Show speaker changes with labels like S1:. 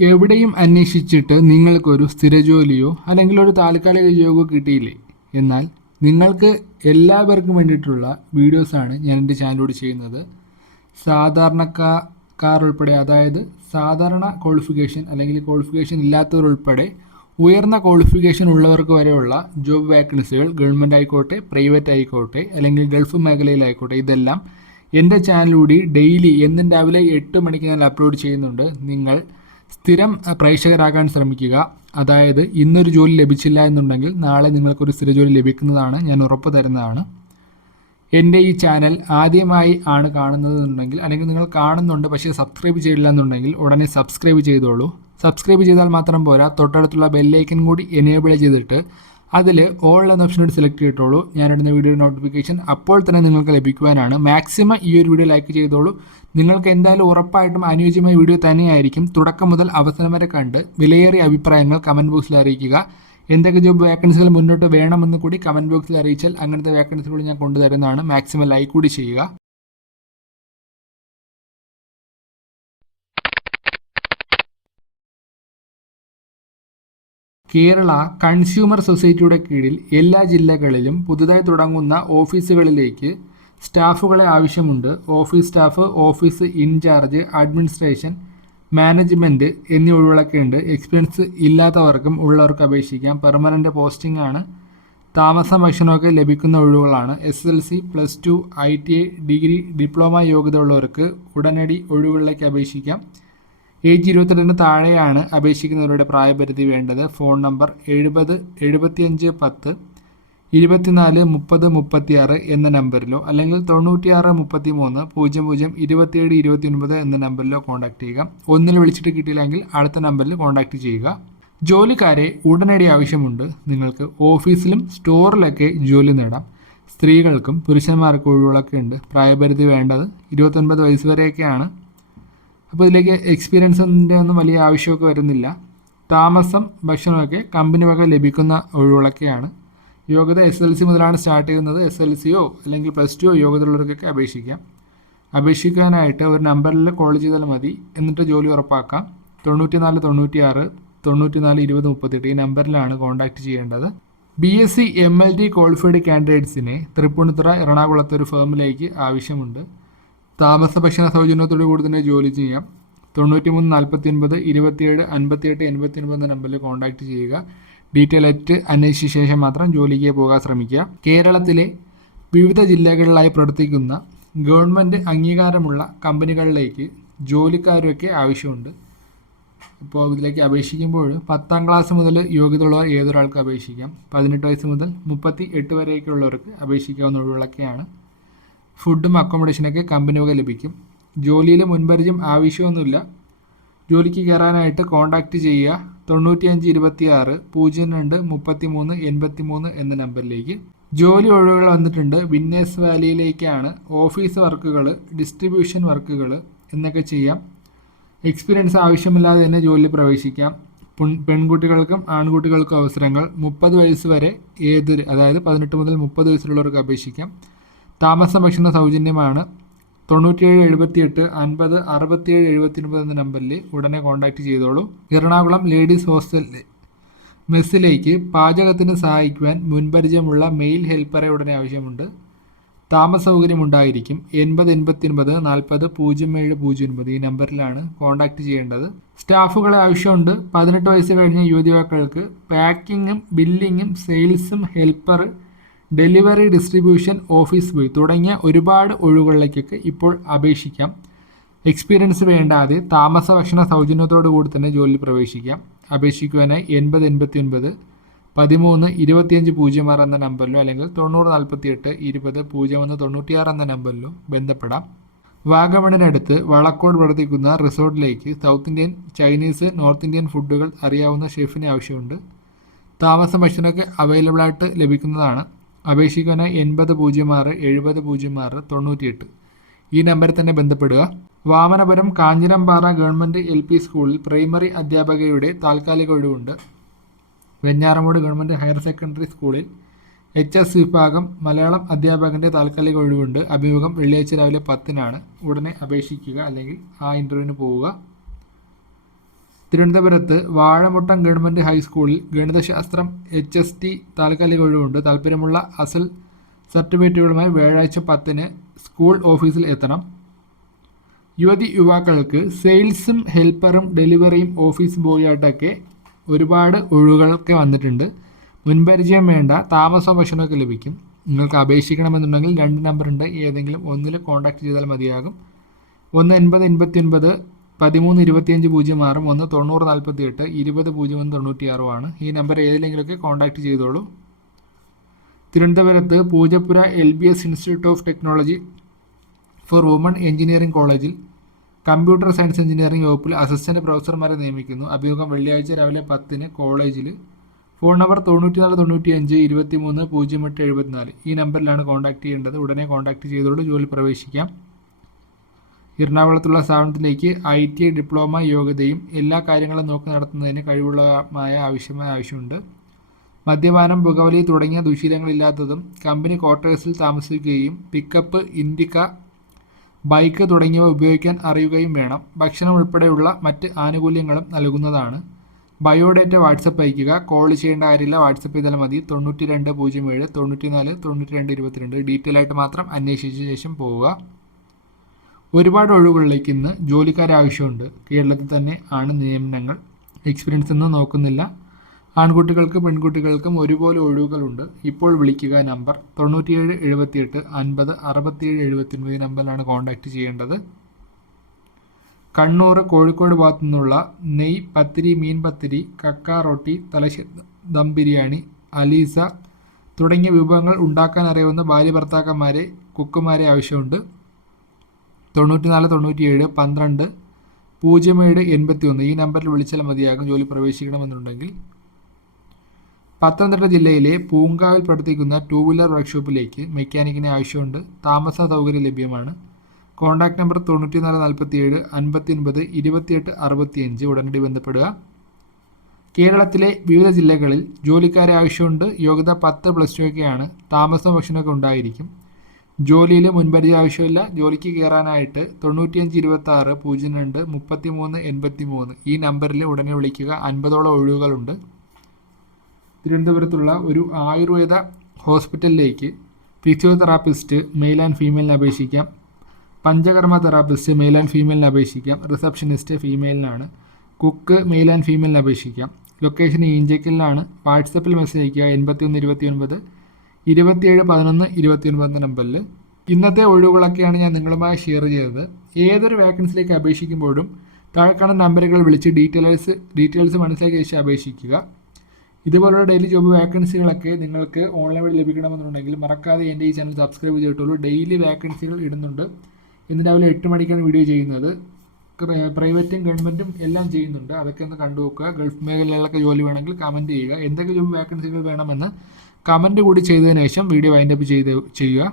S1: എവിടെയും അന്വേഷിച്ചിട്ട് നിങ്ങൾക്കൊരു സ്ഥിരജോലിയോ അല്ലെങ്കിൽ ഒരു താൽക്കാലിക ജോലിയോ കിട്ടിയില്ലേ? എന്നാൽ നിങ്ങൾക്ക് എല്ലാവർക്കും വേണ്ടിയിട്ടുള്ള വീഡിയോസാണ് ഞാൻ എന്റെ ചാനലിലൂടെ ചെയ്യുന്നത്. സാധാരണക്കാർ ഉൾപ്പെടെ അതായത് സാധാരണ ക്വാളിഫിക്കേഷൻ അല്ലെങ്കിൽ ക്വാളിഫിക്കേഷൻ ഇല്ലാത്തവർ ഉൾപ്പെടെ ഉയർന്ന ക്വാളിഫിക്കേഷൻ ഉള്ളവർക്ക് വരെയുള്ള ജോബ് വാക്കൻസികൾ ഗവൺമെന്റ് ആയിക്കോട്ടെ പ്രൈവറ്റ് ആയിക്കോട്ടെ അല്ലെങ്കിൽ ഗൾഫ് മേഖലയിലായിക്കോട്ടെ ഇതെല്ലാം എന്റെ ചാനലിലൂടെ ഡെയിലി എന്നും രാവിലെ എട്ട് മണിക്ക് ഞാൻ അപ്ലോഡ് ചെയ്യുന്നുണ്ട്. നിങ്ങൾ സ്ഥിരം പ്രേക്ഷകരാകാൻ ശ്രമിക്കുക. അതായത് ഇന്നൊരു ജോലി ലഭിച്ചില്ല എന്നുണ്ടെങ്കിൽ നാളെ നിങ്ങൾക്കൊരു സ്ഥിര ജോലി ലഭിക്കുന്നതാണ് ഞാൻ ഉറപ്പ് തരുന്നതാണ്. എന്റെ ഈ ചാനൽ ആദ്യമായി ആണ് കാണുന്നതെന്നുണ്ടെങ്കിൽ അല്ലെങ്കിൽ നിങ്ങൾ കാണുന്നുണ്ട് പക്ഷേ സബ്സ്ക്രൈബ് ചെയ്തില്ല എന്നുണ്ടെങ്കിൽ ഉടനെ സബ്സ്ക്രൈബ് ചെയ്തോളൂ. സബ്സ്ക്രൈബ് ചെയ്താൽ മാത്രം പോരാ തൊട്ടടുത്തുള്ള ബെല്ലൈക്കൻ കൂടി എനേബിൾ ചെയ്തിട്ട് അതിൽ ഓൾ എന്ന ഓപ്ഷൻ സെലക്ട് ചെയ്തിട്ടുള്ളൂ ഞാനിടുന്ന വീഡിയോ നോട്ടിഫിക്കേഷൻ അപ്പോൾ തന്നെ നിങ്ങൾക്ക് ലഭിക്കുവാനാണ്. മാക്സിമം ഈ ഒരു വീഡിയോ ലൈക്ക് ചെയ്തോളൂ. നിങ്ങൾക്ക് എന്തായാലും ഉറപ്പായിട്ടും അനുയോജ്യമായ വീഡിയോ തന്നെയായിരിക്കും. തുടക്കം മുതൽ അവസാനം വരെ കണ്ട് വിലയേറിയ അഭിപ്രായങ്ങൾ കമന്റ് ബോക്സിൽ അറിയിക്കുക. എന്തൊക്കെ ജോബ് വേക്കൻസികൾ മുന്നോട്ട് വേണമെന്ന് കൂടി കമന്റ് ബോക്സിൽ അറിയിച്ചാൽ അങ്ങനത്തെ വേക്കൻസികൾ ഞാൻ കൊണ്ടുതരുന്നതാണ്. മാക്സിമം ലൈക്ക് കൂടി ചെയ്യുക. കേരള കൺസ്യൂമർ സൊസൈറ്റിയുടെ കീഴിൽ എല്ലാ ജില്ലകളിലും പുതുതായി തുടങ്ങുന്ന ഓഫീസുകളിലേക്ക് സ്റ്റാഫുകളെ ആവശ്യമുണ്ട്. Office staff office in charge administration management എന്നീ ഒഴിവാക്കേണ്ട എക്സ്പീരിയൻസ് ഇല്ലാത്തവർക്കും ഉള്ളവർക്ക് അപേക്ഷിക്കാം. പെർമനന്റ് പോസ്റ്റിംഗ് ആണ്. താമസം ഭക്ഷണമൊക്കെ ലഭിക്കുന്ന ഒഴിവുകളാണ്. S L C plus two I T I degree diploma യോഗ്യത ഉള്ളവർക്ക് ഉടനടി ഒഴിവുകളിലേക്ക് അപേക്ഷിക്കാം. ഏജ് ഇരുപത്തിരണ്ടിന് താഴെയാണ് അപേക്ഷിക്കുന്നവരുടെ പ്രായപരിധി വേണ്ടത്. ഫോൺ നമ്പർ എഴുപത് എഴുപത്തിയഞ്ച് പത്ത് ഇരുപത്തിനാല് മുപ്പത് മുപ്പത്തിയാറ് എന്ന നമ്പറിലോ അല്ലെങ്കിൽ തൊണ്ണൂറ്റിയാറ് മുപ്പത്തി മൂന്ന് പൂജ്യം പൂജ്യം ഇരുപത്തിയേഴ് ഇരുപത്തിയൊൻപത് എന്ന നമ്പറിലോ കോൺടാക്ട് ചെയ്യുക. ഒന്നിൽ വിളിച്ചിട്ട് കിട്ടിയില്ലെങ്കിൽ അടുത്ത നമ്പറിൽ കോൺടാക്ട് ചെയ്യുക. ജോലിക്കാരെ ഉടനടി ആവശ്യമുണ്ട്. നിങ്ങൾക്ക് ഓഫീസിലും സ്റ്റോറിലൊക്കെ ജോലി നേടാം. സ്ത്രീകൾക്കും പുരുഷന്മാർക്കും ഒഴിവുകളൊക്കെ ഉണ്ട്. പ്രായപരിധി വേണ്ടത് ഇരുപത്തൊൻപത് വയസ്സ് വരെയൊക്കെയാണ്. അപ്പോൾ ഇതിലേക്ക് എക്സ്പീരിയൻസിന്റെ ഒന്നും വലിയ ആവശ്യമൊക്കെ വരുന്നില്ല. താമസം ഭക്ഷണമൊക്കെ കമ്പനി വക ലഭിക്കുന്ന ഒഴിവിളക്കെയാണ് യോഗ്യത എസ് എൽ സി മുതലാണ് സ്റ്റാർട്ട് ചെയ്യുന്നത്. എസ് എൽ സിയോ അല്ലെങ്കിൽ പ്ലസ് ടുയോ യോഗ്യത ഉള്ളവർക്കൊക്കെ അപേക്ഷിക്കാം. അപേക്ഷിക്കാനായിട്ട് ഒരു നമ്പറിൽ കോൾ ചെയ്താൽ മതി. എന്നിട്ട് ജോലി ഉറപ്പാക്കാം. തൊണ്ണൂറ്റി നാല് തൊണ്ണൂറ്റി ആറ് തൊണ്ണൂറ്റി നാല് ഇരുപത് മുപ്പത്തെട്ട് ഈ നമ്പറിലാണ് കോൺടാക്റ്റ് ചെയ്യേണ്ടത്. B S C M L D qualified കാൻഡിഡേറ്റ്സിനെ Thrippunithura എറണാകുളത്തെ ഒരു ഫേമിലേക്ക് ആവശ്യമുണ്ട്. താമസ ഭക്ഷണ സൗജന്യത്തോടു കൂടി തന്നെ ജോലി ചെയ്യാം. തൊണ്ണൂറ്റി മൂന്ന് നാൽപ്പത്തി ഒൻപത് ഇരുപത്തിയേഴ് അൻപത്തിയെട്ട് എൺപത്തി ഒൻപത് എന്ന നമ്പറിൽ കോൺടാക്ട് ചെയ്യുക. ഡീറ്റെയിൽ ആയിട്ട് അന്വേഷിച്ച ശേഷം മാത്രം ജോലിക്ക് പോകാൻ ശ്രമിക്കുക. കേരളത്തിലെ വിവിധ ജില്ലകളിലായി പ്രവർത്തിക്കുന്ന ഗവൺമെന്റ് അംഗീകാരമുള്ള കമ്പനികളിലേക്ക് ജോലിക്കാരൊക്കെ ആവശ്യമുണ്ട്. ഇപ്പോൾ ഇതിലേക്ക് അപേക്ഷിക്കുമ്പോൾ പത്താം ക്ലാസ് മുതൽ യോഗ്യതയുള്ളവർ ഏതൊരാൾക്ക് അപേക്ഷിക്കാം. പതിനെട്ട് വയസ്സ് മുതൽ മുപ്പത്തി എട്ട് വരെയൊക്കെയുള്ളവർക്ക് അപേക്ഷിക്കാവുന്ന ഒഴിവുകളൊക്കെയാണ് ഫുഡും അക്കോമഡേഷനൊക്കെ കമ്പനി വക ലഭിക്കും. ജോലിയിൽ മുൻപരിചയം ആവശ്യമൊന്നുമില്ല. ജോലിക്ക് കയറാനായിട്ട് കോൺടാക്റ്റ് ചെയ്യുക. തൊണ്ണൂറ്റിയഞ്ച് ഇരുപത്തി ആറ് പൂജ്യം രണ്ട് മുപ്പത്തി മൂന്ന് എൺപത്തി മൂന്ന് എന്ന നമ്പറിലേക്ക്. ജോലി ഒഴിവുകൾ വന്നിട്ടുണ്ട്. വിന്നേഴ്സ് വാലിയിലേക്കാണ് ഓഫീസ് വർക്കുകൾ ഡിസ്ട്രിബ്യൂഷൻ വർക്കുകൾ എന്നൊക്കെ ചെയ്യാം. എക്സ്പീരിയൻസ് ആവശ്യമില്ലാതെ തന്നെ ജോലിയിൽ പ്രവേശിക്കാം. പുൺ- പെൺകുട്ടികൾക്കും ആൺകുട്ടികൾക്കും അവസരങ്ങൾ. മുപ്പത് വയസ്സ് വരെ ഏതൊരു അതായത് പതിനെട്ട് മുതൽ മുപ്പത് വയസ്സുള്ളവർക്ക് അപേക്ഷിക്കാം. താമസ ഭക്ഷണ സൗജന്യമാണ്. തൊണ്ണൂറ്റിയേഴ് എഴുപത്തിയെട്ട് അൻപത് അറുപത്തിയേഴ് എഴുപത്തിയൊൻപത് എന്ന നമ്പറിൽ ഉടനെ കോൺടാക്റ്റ് ചെയ്തോളൂ. എറണാകുളം ലേഡീസ് ഹോസ്റ്റൽ മെസ്സിലേക്ക് പാചകത്തിന് സഹായിക്കുവാൻ മുൻപരിചയമുള്ള മെയിൽ ഹെൽപ്പറെ ഉടനെ ആവശ്യമുണ്ട്. താമസ സൗകര്യം ഉണ്ടായിരിക്കും. എൺപത് എൺപത്തിയൊൻപത് നാൽപ്പത് പൂജ്യം ഏഴ് പൂജ്യം ഒൻപത് ഈ നമ്പറിലാണ് കോൺടാക്റ്റ് ചെയ്യേണ്ടത്. സ്റ്റാഫുകളെ ആവശ്യമുണ്ട്. പതിനെട്ട് വയസ്സ് കഴിഞ്ഞ യുവതിവാക്കൾക്ക് പാക്കിങ്ങും ബില്ലിങ്ങും സെയിൽസും helper delivery distribution office boy തുടങ്ങിയ ഒരുപാട് ഒഴിവുകളിലേക്കൊക്കെ ഇപ്പോൾ അപേക്ഷിക്കാം. എക്സ്പീരിയൻസ് വേണ്ടാതെ താമസ ഭക്ഷണ സൗജന്യത്തോടു കൂടി തന്നെ ജോലിയിൽ പ്രവേശിക്കാം. അപേക്ഷിക്കുവാനായി എൺപത് എൺപത്തി ഒൻപത് പതിമൂന്ന് ഇരുപത്തിയഞ്ച് പൂജ്യം ആറ് എന്ന നമ്പറിലോ അല്ലെങ്കിൽ തൊണ്ണൂറ് നാൽപ്പത്തി എട്ട് ഇരുപത് പൂജ്യം ഒന്ന് തൊണ്ണൂറ്റിയാറ് എന്ന നമ്പറിലോ ബന്ധപ്പെടാം. വാഗമണിനടുത്ത് വളക്കോട് പ്രവർത്തിക്കുന്ന റിസോർട്ടിലേക്ക് South Indian Chinese North Indian ഫുഡുകൾ അറിയാവുന്ന ഷെഫിനെ ആവശ്യമുണ്ട്. താമസ ഭക്ഷണമൊക്കെ അവൈലബിളായിട്ട് ലഭിക്കുന്നതാണ്. അപേക്ഷിക്കാനായി എൺപത് പൂജ്യം ആറ് എഴുപത് പൂജ്യം ആറ് തൊണ്ണൂറ്റിയെട്ട്. ഈ നമ്പറിൽ തന്നെ ബന്ധപ്പെടുക. Vamanapuram Kanjirampara government L P സ്കൂളിൽ പ്രൈമറി അധ്യാപകയുടെ താൽക്കാലിക ഒഴിവുണ്ട്. വെഞ്ഞാറമൂട് ഗവൺമെന്റ് ഹയർ സെക്കൻഡറി സ്കൂളിൽ എച്ച് എസ് വിഭാഗം മലയാളം അധ്യാപകന്റെ താൽക്കാലിക ഒഴിവുണ്ട്. അഭിമുഖം വെള്ളിയാഴ്ച രാവിലെ പത്തിനാണ്. ഉടനെ അപേക്ഷിക്കുക അല്ലെങ്കിൽ ആ ഇന്റർവ്യൂവിന് പോവുക. തിരുവനന്തപുരത്ത് വാഴമുട്ടം ഗവൺമെന്റ് ഹൈസ്കൂളിൽ ഗണിതശാസ്ത്രം എച്ച് എസ് ടി താൽക്കാലിക ഒഴിവുണ്ട് താല്പര്യമുള്ള അസൽ സർട്ടിഫിക്കറ്റുകളുമായി വ്യാഴാഴ്ച പത്തിന് സ്കൂൾ ഓഫീസിൽ എത്തണം. യുവതി യുവാക്കൾക്ക് സെയിൽസും ഹെൽപ്പറും ഡെലിവറിയും ഓഫീസ് ബോയായിട്ടൊക്കെ ഒരുപാട് ഒഴിവുകളൊക്കെ വന്നിട്ടുണ്ട്. മുൻപരിചയം വേണ്ട താമസവും ഭക്ഷണമൊക്കെ ലഭിക്കും. നിങ്ങൾക്ക് അപേക്ഷിക്കണമെന്നുണ്ടെങ്കിൽ രണ്ട് നമ്പറുണ്ട്. ഏതെങ്കിലും ഒന്നിൽ കോൺടാക്ട് ചെയ്താൽ മതിയാകും. ഒന്ന് എൺപത് എൺപത്തി ഒൻപത് പതിമൂന്ന് ഇരുപത്തിയഞ്ച് പൂജ്യം ആറും ഒന്ന് തൊണ്ണൂറ് നാൽപ്പത്തി എട്ട് ഇരുപത് പൂജ്യം ഒന്ന് തൊണ്ണൂറ്റി ആറുമാണ് ഈ നമ്പർ ഏതിലെങ്കിലുമൊക്കെ കോൺടാക്ട് ചെയ്തോളൂ. തിരുവനന്തപുരത്ത് Poojappura L B S institute of technology for woman engineering കോളേജിൽ കമ്പ്യൂട്ടർ സയൻസ് എഞ്ചിനീയറിംഗ് വകുപ്പിൽ അസിസ്റ്റന്റ് പ്രൊഫസർമാരെ നിയമിക്കുന്നു. അഭിമുഖം വെള്ളിയാഴ്ച രാവിലെ പത്തിന് കോളേജിൽ ഫോൺ നമ്പർ തൊണ്ണൂറ്റിനാല് തൊണ്ണൂറ്റി അഞ്ച് ഇരുപത്തി മൂന്ന് പൂജ്യം എട്ട് എഴുപത്തിനാല്. ഈ നമ്പറിലാണ് കോൺടാക്ട് ചെയ്യേണ്ടത്. ഉടനെ കോൺടാക്ട് ചെയ്തോട് ജോലി പ്രവേശിക്കാം. എറണാകുളത്തുള്ള സ്ഥാപനത്തിലേക്ക് ഐ ടി ഡിപ്ലോമ യോഗ്യതയും എല്ലാ കാര്യങ്ങളും നോക്കി നടത്തുന്നതിന് കഴിവുള്ളതുമായ ആവശ്യമായ ആവശ്യമുണ്ട്. മദ്യപാനം പുകവലി തുടങ്ങിയ ദുശീലങ്ങളില്ലാത്തതും കമ്പനി ക്വാർട്ടേഴ്സിൽ താമസിക്കുകയും പിക്കപ്പ് ഇൻഡിക്ക ബൈക്ക് തുടങ്ങിയവ ഉപയോഗിക്കാൻ അറിയുകയും വേണം. ഭക്ഷണം ഉൾപ്പെടെയുള്ള മറ്റ് ആനുകൂല്യങ്ങളും നൽകുന്നതാണ്. ബയോഡേറ്റ വാട്സപ്പ് അയയ്ക്കുക. കോൾ ചെയ്യേണ്ട കാര്യമില്ല വാട്സപ്പ് ചെയ്താൽ മതി. തൊണ്ണൂറ്റി രണ്ട് പൂജ്യം ഏഴ് തൊണ്ണൂറ്റി നാല് തൊണ്ണൂറ്റി രണ്ട് ഇരുപത്തിരണ്ട്. ഡീറ്റെയിൽ ആയിട്ട് മാത്രം അന്വേഷിച്ച ശേഷം പോവുക. ഒരുപാട് ഒഴിവുകളിലേക്ക് ഇന്ന് ജോലിക്കാരെ ആവശ്യമുണ്ട് കേരളത്തിൽ തന്നെ ആണ് നിയമനങ്ങൾ എക്സ്പീരിയൻസ് ഒന്നും നോക്കുന്നില്ല. ആൺകുട്ടികൾക്കും പെൺകുട്ടികൾക്കും ഒരുപോലെ ഒഴിവുകളുണ്ട്. ഇപ്പോൾ വിളിക്കുക നമ്പർ തൊണ്ണൂറ്റിയേഴ് എഴുപത്തിയെട്ട് അൻപത് അറുപത്തിയേഴ് എഴുപത്തിയൊൻപത് നമ്പറിലാണ് കോൺടാക്റ്റ് ചെയ്യേണ്ടത്. കണ്ണൂർ കോഴിക്കോട് ഭാഗത്തു നിന്നുള്ള നെയ് പത്തിരി മീൻ പത്തിരി കക്ക റൊട്ടി തലശ്ശേരി ദം ബിരിയാണി അലീസ തുടങ്ങിയ വിഭവങ്ങൾ ഉണ്ടാക്കാൻ അറിയാവുന്ന ഭാര്യ ഭർത്താക്കന്മാരെ കുക്കുമാരെ ആവശ്യമുണ്ട്. തൊണ്ണൂറ്റിനാല് തൊണ്ണൂറ്റിയേഴ് പന്ത്രണ്ട് പൂജ്യം ഏഴ് എൺപത്തി ഒന്ന് ഈ നമ്പറിൽ വിളിച്ചാൽ മതിയാകും. ജോലി പ്രവേശിക്കണമെന്നുണ്ടെങ്കിൽ പത്തനംതിട്ട ജില്ലയിലെ പൂങ്കാവിൽ പ്രവർത്തിക്കുന്ന ടൂ വീലർ വർക്ക്ഷോപ്പിലേക്ക് മെക്കാനിക്കിനെ ആവശ്യമുണ്ട്. താമസ സൗകര്യം ലഭ്യമാണ്. കോൺടാക്ട് നമ്പർ തൊണ്ണൂറ്റി നാല് നാൽപ്പത്തി ഏഴ് അൻപത്തി ഒൻപത് ഇരുപത്തിയെട്ട് അറുപത്തിയഞ്ച് ഉടനടി ബന്ധപ്പെടുക. കേരളത്തിലെ വിവിധ ജില്ലകളിൽ ജോലിക്കാരെ ആവശ്യമുണ്ട്. യോഗ്യത പത്ത് പ്ലസ് ടു ഒക്കെയാണ് താമസവും ഭക്ഷണമൊക്കെ ഉണ്ടായിരിക്കും. ജോലിയിൽ മുൻപരിചയം ആവശ്യമില്ല. ജോലിക്ക് കയറാനായിട്ട് തൊണ്ണൂറ്റിയഞ്ച് ഇരുപത്തി ആറ് പൂജ്യം രണ്ട് മുപ്പത്തി മൂന്ന് എൺപത്തി മൂന്ന് ഈ നമ്പറിൽ ഉടനെ വിളിക്കുക. അൻപതോളം ഒഴിവുകളുണ്ട്. തിരുവനന്തപുരത്തുള്ള ഒരു ആയുർവേദ ഹോസ്പിറ്റലിലേക്ക് ഫിസിയോതെറാപ്പിസ്റ്റ് മെയിൽ ആൻഡ് ഫീമെയിലിന് അപേക്ഷിക്കാം. പഞ്ചകർമ്മ തെറാപ്പിസ്റ്റ് മെയിൽ ആൻഡ് ഫീമെയിലിന് അപേക്ഷിക്കാം. റിസപ്ഷനിസ്റ്റ് ഫീമെയിലിനാണ്. കുക്ക് മെയിൽ ആൻഡ് ഫീമെയിലിന് അപേക്ഷിക്കാം. ലൊക്കേഷൻ ഈഞ്ചക്കലിലാണ് വാട്സപ്പിൽ മെസ്സേജ് അയയ്ക്കുക. എൺപത്തി ഒന്ന് ഇരുപത്തി ഒൻപത് ഇരുപത്തിയേഴ് പതിനൊന്ന് ഇരുപത്തി ഒൻപത് നമ്പറിൽ ഇന്നത്തെ ഒഴിവുകളൊക്കെയാണ് ഞാൻ നിങ്ങളുമായി ഷെയർ ചെയ്തത്. ഏതൊരു വേക്കൻസിലേക്ക് അപേക്ഷിക്കുമ്പോഴും താഴെക്കാണുന്ന നമ്പറുകൾ വിളിച്ച് ഡീറ്റെയിൽസ് ഡീറ്റെയിൽസ് മനസ്സിലാക്കി വെച്ച് അപേക്ഷിക്കുക. ഇതുപോലുള്ള ഡെയിലി ജോബ് വേക്കൻസികളൊക്കെ നിങ്ങൾക്ക് ഓൺലൈൻ വഴി ലഭിക്കണമെന്നുണ്ടെങ്കിൽ മറക്കാതെ എന്റെ ഈ ചാനൽ സബ്സ്ക്രൈബ് ചെയ്തിട്ടുള്ളൂ ഡെയിലി വേക്കൻസികൾ ഇടുന്നുണ്ട്. ഇന്ന് രാവിലെ എട്ട് മണിക്കാണ് വീഡിയോ ചെയ്യുന്നത്. പ്രൈവറ്റും ഗവൺമെന്റും എല്ലാം ചെയ്യുന്നുണ്ട്. അതൊക്കെ ഒന്ന് കണ്ടു നോക്കുക ഗൾഫ് മേഖലകളിലൊക്കെ ജോലി വേണമെങ്കിൽ കമന്റ് ചെയ്യുക. എന്തൊക്കെ ജോബ് വേക്കൻസികൾ വേണമെന്ന് കമന്റ് കൂടി ചെയ്തതിന് ശേഷം വീഡിയോ വൈൻഡപ്പ് ചെയ്ത് ചെയ്യുക.